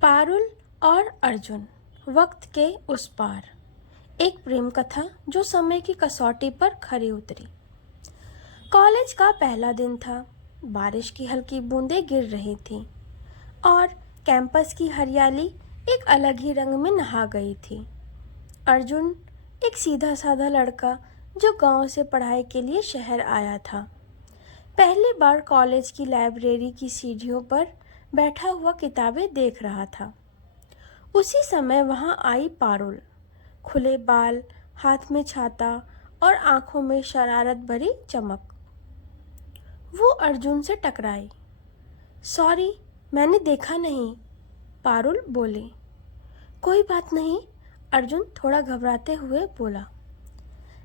पारुल और अर्जुन, वक्त के उस पार। एक प्रेम कथा जो समय की कसौटी पर खरी उतरी। कॉलेज का पहला दिन था। बारिश की हल्की बूंदें गिर रही थीं और कैंपस की हरियाली एक अलग ही रंग में नहा गई थी। अर्जुन एक सीधा साधा लड़का जो गांव से पढ़ाई के लिए शहर आया था। पहली बार कॉलेज की लाइब्रेरी की सीढ़ियों पर बैठा हुआ किताबें देख रहा था। उसी समय वहां आई पारुल, खुले बाल, हाथ में छाता और आंखों में शरारत भरी चमक। वो अर्जुन से टकराई। सॉरी, मैंने देखा नहीं, पारुल बोली। कोई बात नहीं, अर्जुन थोड़ा घबराते हुए बोला।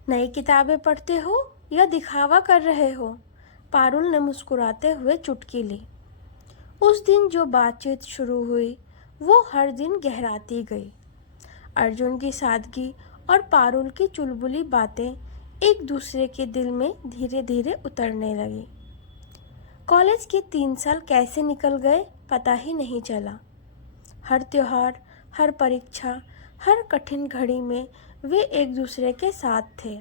नई किताबें पढ़ते हो या दिखावा कर रहे हो? पारुल ने मुस्कुराते हुए चुटकी ली। उस दिन जो बातचीत शुरू हुई वो हर दिन गहराती गई। अर्जुन की सादगी और पारुल की चुलबुली बातें एक दूसरे के दिल में धीरे धीरे उतरने लगी। कॉलेज के 3 साल कैसे निकल गए पता ही नहीं चला। हर त्योहार, हर परीक्षा, हर कठिन घड़ी में वे एक दूसरे के साथ थे।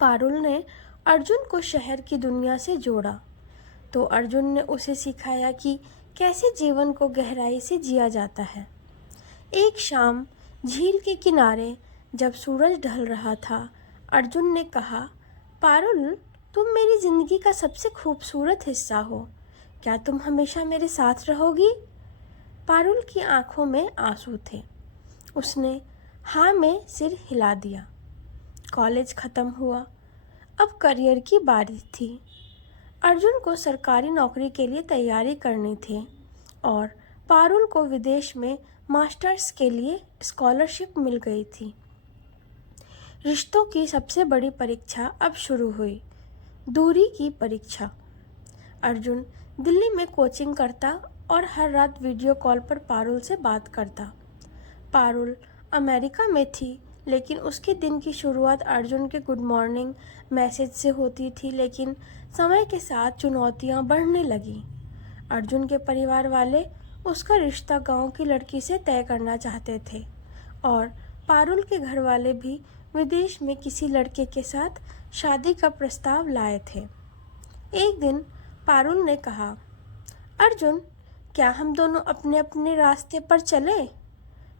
पारुल ने अर्जुन को शहर की दुनिया से जोड़ा तो अर्जुन ने उसे सिखाया कि कैसे जीवन को गहराई से जिया जाता है। एक शाम झील के किनारे जब सूरज ढल रहा था, अर्जुन ने कहा, पारुल, तुम मेरी जिंदगी का सबसे खूबसूरत हिस्सा हो। क्या तुम हमेशा मेरे साथ रहोगी? पारुल की आंखों में आंसू थे। उसने हाँ में सिर हिला दिया। कॉलेज खत्म हुआ। अब करियर की बारी थी। अर्जुन को सरकारी नौकरी के लिए तैयारी करनी थी और पारुल को विदेश में मास्टर्स के लिए स्कॉलरशिप मिल गई थी। रिश्तों की सबसे बड़ी परीक्षा अब शुरू हुई, दूरी की परीक्षा। अर्जुन दिल्ली में कोचिंग करता और हर रात वीडियो कॉल पर पारुल से बात करता। पारुल अमेरिका में थी, लेकिन उसके दिन की शुरुआत अर्जुन के गुड मॉर्निंग मैसेज से होती थी। लेकिन समय के साथ चुनौतियां बढ़ने लगीं। अर्जुन के परिवार वाले उसका रिश्ता गांव की लड़की से तय करना चाहते थे और पारुल के घर वाले भी विदेश में किसी लड़के के साथ शादी का प्रस्ताव लाए थे। एक दिन पारुल ने कहा, अर्जुन, क्या हम दोनों अपने अपने रास्ते पर चले?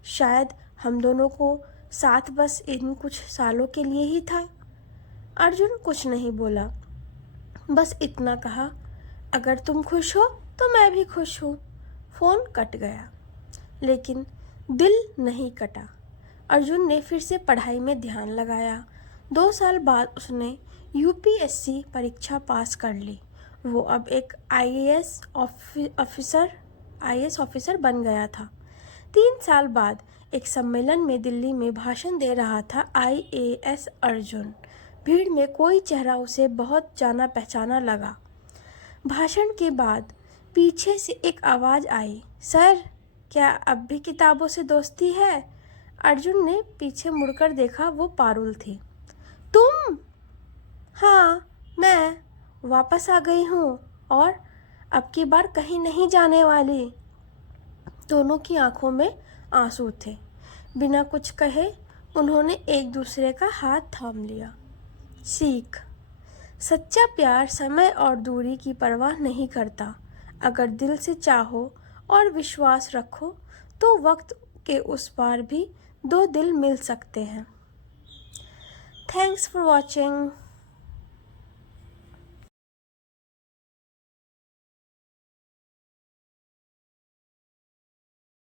शायद हम दोनों को साथ बस इन कुछ सालों के लिए ही था। अर्जुन कुछ नहीं बोला, बस इतना कहा, अगर तुम खुश हो तो मैं भी खुश हूँ। फोन कट गया, लेकिन दिल नहीं कटा। अर्जुन ने फिर से पढ़ाई में ध्यान लगाया। 2 साल बाद उसने यूपीएससी परीक्षा पास कर ली। वो अब एक आईएएस ऑफिसर बन गया था। 3 साल बाद एक सम्मेलन में दिल्ली में भाषण दे रहा था आईएएस अर्जुन। भीड़ में कोई चेहरा उसे बहुत जाना पहचाना लगा। भाषण के बाद पीछे से एक आवाज़ आई, सर, क्या अब भी किताबों से दोस्ती है? अर्जुन ने पीछे मुड़कर देखा, वो पारुल थी। तुम? हाँ, मैं वापस आ गई हूँ और अब की बार कहीं नहीं जाने वाली। दोनों की आंखों में आंसू थे। बिना कुछ कहे उन्होंने एक दूसरे का हाथ थाम लिया। सीख: सच्चा प्यार समय और दूरी की परवाह नहीं करता। अगर दिल से चाहो और विश्वास रखो तो वक्त के उस पार भी 2 दिल मिल सकते हैं। Thanks for watching.